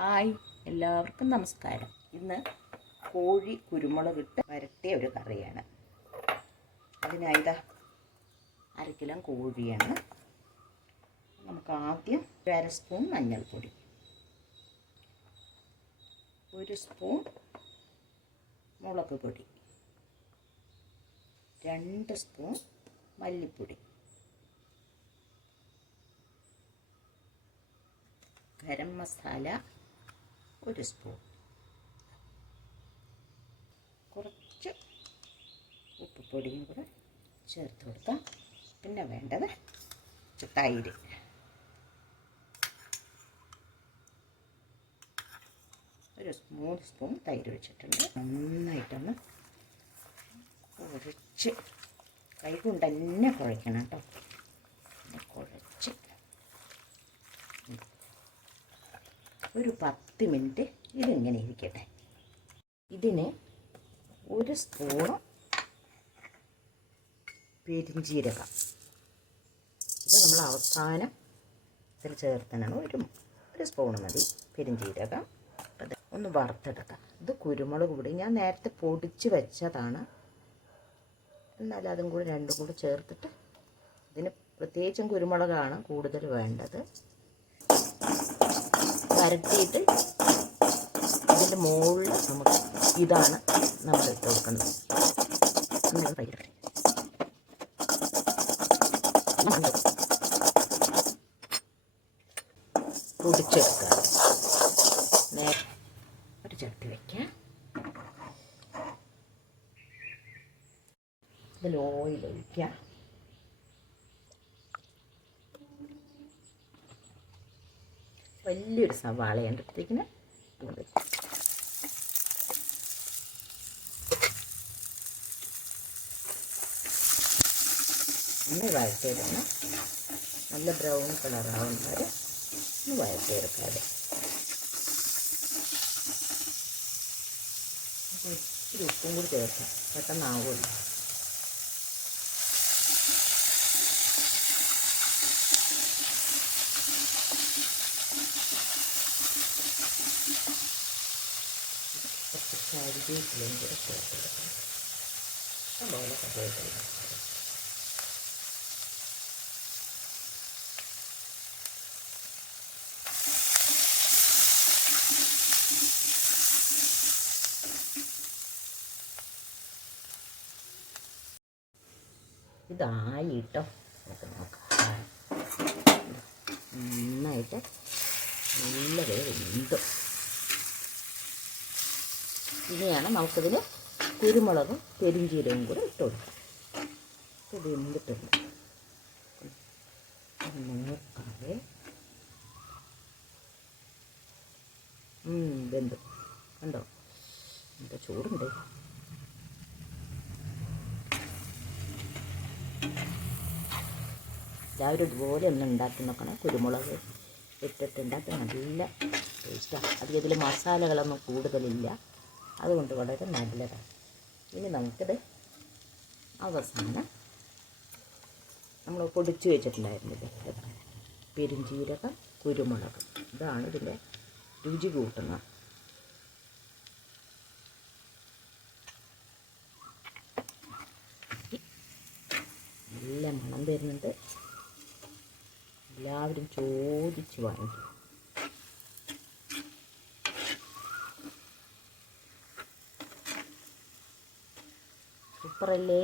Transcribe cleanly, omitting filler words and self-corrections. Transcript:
Hi, എല്ലാവർക്കും നമസ്കാരം. ഇന്ന് കോഴി കുരുമുളകിട്ട് വരട്ടിയ ഒരു കറിയാണ്. അതിനായി അര കിലോ കോഴിയാണ്. നമുക്ക് ആദ്യം 1/2 സ്പൂൺ മഞ്ഞൾപ്പൊടി, 1 സ്പൂൺ മുളക് പൊടി, 2 സ്പൂൺ മല്ലിപ്പൊടി, ഗരം മസാല 1 സ്പൂൺ, കുറച്ച് ഉപ്പുപൊടിയും കൂടെ ചേർത്ത് കൊടുക്കാം. പിന്നെ വേണ്ടത് തൈര്, ഒരു 3 സ്പൂൺ തൈര് വെച്ചിട്ടുണ്ട്. നന്നായിട്ടൊന്ന് കുഴച്ച്, കൈ കൊണ്ട് തന്നെ കുഴയ്ക്കണം കേട്ടോ. കുഴച്ച് ഒരു 10 മിനിറ്റ് ഇതിങ്ങനെ ഇരിക്കട്ടെ. ഇതിന് 1 സ്പൂൺ പെരിഞ്ജീരകം, ഇത് നമ്മൾ അവസാനം ഇതിൽ ചേർത്തനാണ്. ഒരു സ്പൂൺ മതി പെരിഞ്ജീരകം. അത് ഒന്ന് വറുത്തെടുക്കാം. ഇത് കുരുമുളക് പൊടി ഞാൻ നേരത്തെ പൊടിച്ച് വെച്ചതാണ്, എന്നാൽ അതും കൂടി രണ്ടും കൂടി ചേർത്തിട്ട്, ഇതിന് പ്രത്യേകിച്ചും കുരുമുളകാണ് കൂടുതൽ വേണ്ടത്. വരട്ടിയിട്ട് ഇതിൻ്റെ മുകളിൽ നമുക്ക് ഇതാണ് നമ്മൾ ഇട്ട് കൊടുക്കുന്നത്. പൊടിച്ചെടുക്കുക. ഒരു ചട്ടി വയ്ക്കാം. ഇതിൽ ഓയിൽ ഒഴിക്കാം. വലിയൊരു സവാളയാണ് എടുത്തേക്കിന്. ഒന്ന് വഴറ്റിയിടണം. നല്ല ബ്രൗൺ കളറാവുന്ന വരെ ഒന്ന് വഴറ്റിയെടുക്കാതെ. ഇത്തിരി ഉപ്പും കൂടി ചേർക്കാം, പെട്ടെന്നാവുമല്ലോ. കരിവേപ്പിലയും കൂടെ ചേർത്തെടുക്കാം. അതുപോലെ കരിവേപ്പില ഇതായിട്ടോ. നമുക്ക് നോക്കാം. നന്നായിട്ട് നല്ല വെന്തു. ഇനിയാണ് നമുക്കിതിൽ കുരുമുളകും പെരിഞ്ജീരകവും കൂടെ ഇട്ട് കൊടുക്കാം. ഇത് വെന്തിട്ടുണ്ട്. നോക്കാതെ വെന്തു കണ്ടോ, എന്താ ചൂടുണ്ട്. എല്ലാവരും ഇതുപോലെ ഒന്ന് ഉണ്ടാക്കി നോക്കണം. കുരുമുളക് ഇട്ടിട്ടുണ്ടാക്കി നല്ല ടേസ്റ്റാണ്. അത് ഇതിൽ മസാലകളൊന്നും കൂടുതലില്ല, അതുകൊണ്ട് വളരെ നല്ലതാണ്. ഇനി നമുക്കിത് അവസാനം നമ്മൾ പൊടിച്ച് വെച്ചിട്ടുണ്ടായിരുന്നില്ലേ, പെരിഞ്ജീരകം, കുരുമുളക്, ഇതാണ് ഇതിൻ്റെ രുചി കൂട്ടുന്നത്. നല്ല മണം വരുന്നുണ്ട്. എല്ലാവരും ചോദിച്ച് വാങ്ങിക്കും. സൂപ്പറല്ലേ?